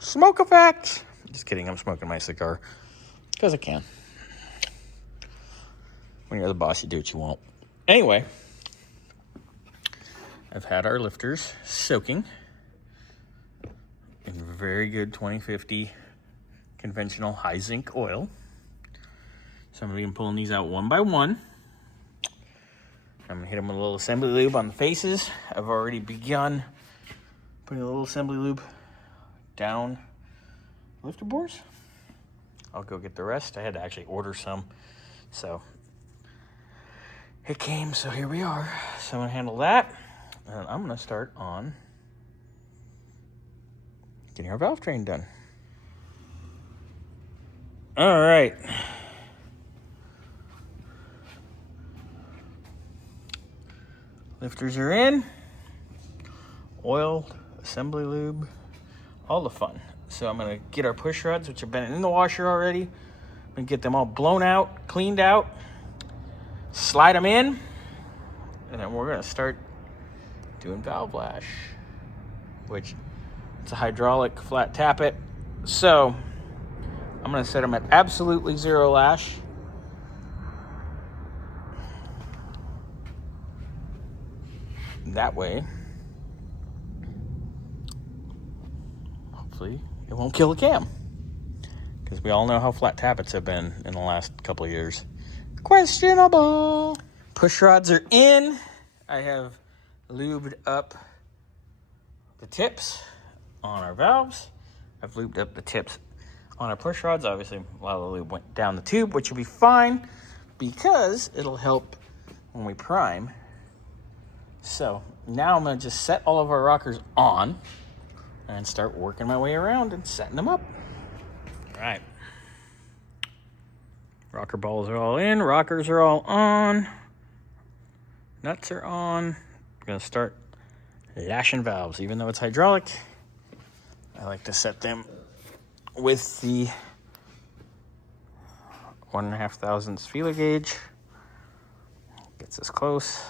Smoke effect. Just kidding, I'm smoking my cigar. Because I can. When you're the boss, you do what you want. Anyway, I've had our lifters soaking in very good 2050 conventional high zinc oil. So I'm going to be pulling these out one by one. I'm going to hit them with a little assembly lube on the faces. I've already begun putting a little assembly lube down lifter bores. I'll go get the rest. I had to actually order some. So it came, so here we are. So I'm going to handle that. And I'm going to start on getting our valve train done. All right. Lifters are in. Oil, assembly lube, all the fun. So I'm going to get our push rods, which have been in the washer already. I'm going to get them all blown out, cleaned out, slide them in, and then we're going to start doing valve lash, which it's a hydraulic flat tappet. So I'm going to set them at absolutely zero lash. That way, hopefully, it won't kill the cam. Because we all know how flat tappets have been in the last couple of years. Questionable. Push rods are in. I have lubed up the tips on our valves. I've lubed up the tips on our push rods. Obviously, a lot of the lube went down the tube, which will be fine because it'll help when we prime. So now I'm going to just set all of our rockers on and start working my way around and setting them up. All right. Rocker balls are all in. Rockers are all on. Nuts are on. I'm going to start lashing valves. Even though it's hydraulic, I like to set them with the 1.5 thousandths feeler gauge. Gets us close.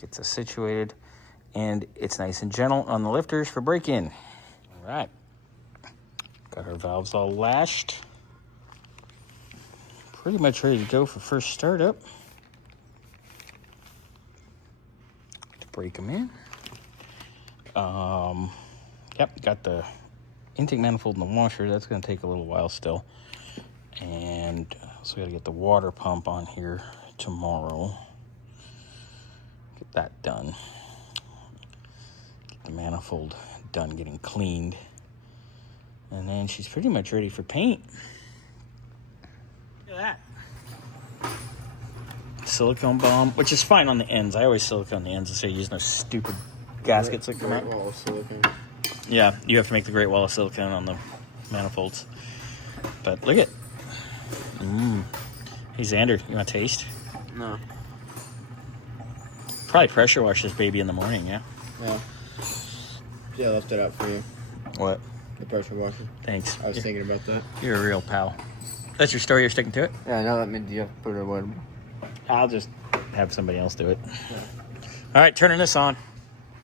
Gets us situated, and it's nice and gentle on the lifters for break-in. All right, got our valves all lashed. Pretty much ready to go for first startup. To break them in. Yep, got the intake manifold in the washer. That's going to take a little while still, and so we got to get the water pump on here tomorrow. Get that done. Get the manifold done getting cleaned. And then she's pretty much ready for paint. Look at that. Silicone bomb, which is fine on the ends. I always silicone the ends instead of using those stupid gaskets that come out. Great wall of silicone. Yeah, you have to make the great wall of silicone on the manifolds. But look at. Hey Xander, you want to taste? No. Probably pressure wash this baby in the morning, yeah? Yeah. Yeah, I left it out for you. What? The pressure washer. Thanks. I was thinking about that. You're a real pal. That's your story, you're sticking to it? Yeah, now that means you have to put it away. I'll just have somebody else do it. Yeah. All right, turning this on.